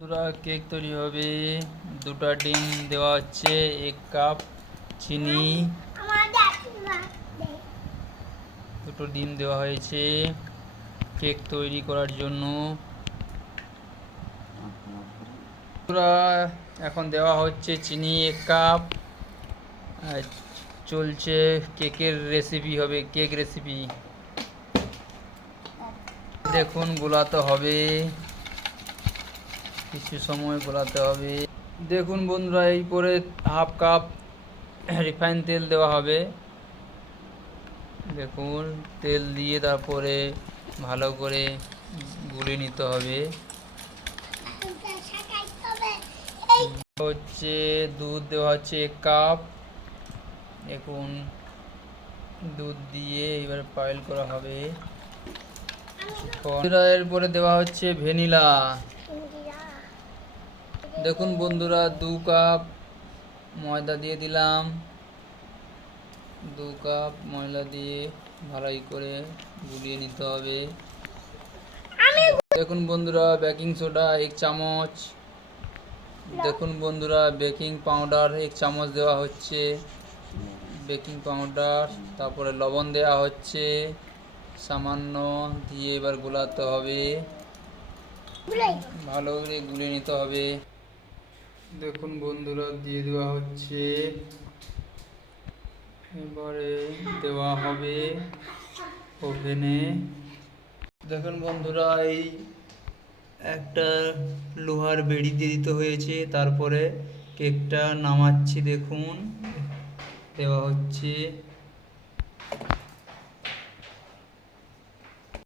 বন্ধুরা কেক তৈরি হবে। দুটো ডিম দেওয়া হচ্ছে, 1 কাপ চিনি, দুটো ডিম দেওয়া হয়েছে কেক তৈরি করার জন্য। বন্ধুরা এখন দেওয়া হচ্ছে চিনি 1 কাপ। চলছে কেকের রেসিপি হবে, কেক রেসিপি। দেখুন গোলাতে হবে, কিছু সময় গোলাতে হবে। দেখুন বন্ধুরা এই পরে 1/2 কাপ রিফাইন তেল দেওয়া হবে। দেখুন তেল দিয়ে তারপরে ভালো করে গুলিয়ে নিতে হবে। হচ্ছে দুধ দেওয়া হচ্ছে 1 কাপ। দেখুন দুধ দিয়ে এবার পাইল করা হবে। এরপরে দেওয়া হচ্ছে ভ্যানিলা। দেখুন বন্ধুরা 2 কাপ ময়দা দিয়ে দিলাম। 2 কাপ ময়দা দিয়ে ভালোই করে গুলিয়ে নিতে হবে। দেখুন বন্ধুরা বেকিং সোডা 1 চামচ। দেখুন বন্ধুরা বেকিং পাউডার 1 চামচ দেওয়া হচ্ছে, বেকিং পাউডার। তারপরে লবণ দেওয়া হচ্ছে সামান্য, দিয়ে এবার গোলাতে হবে, ভালো করে গুলিয়ে নিতে হবে। দেখুন বন্ধুরা দিয়ে দেওয়া হচ্ছে, এবারে দেওয়া হবে ওভেনে। দেখুন বন্ধুরা এই একটা লোহার বেড়ি দিয়ে দিতে হয়েছে। তারপরে কেকটা নামাচ্ছি, দেখুন দেওয়া হচ্ছে।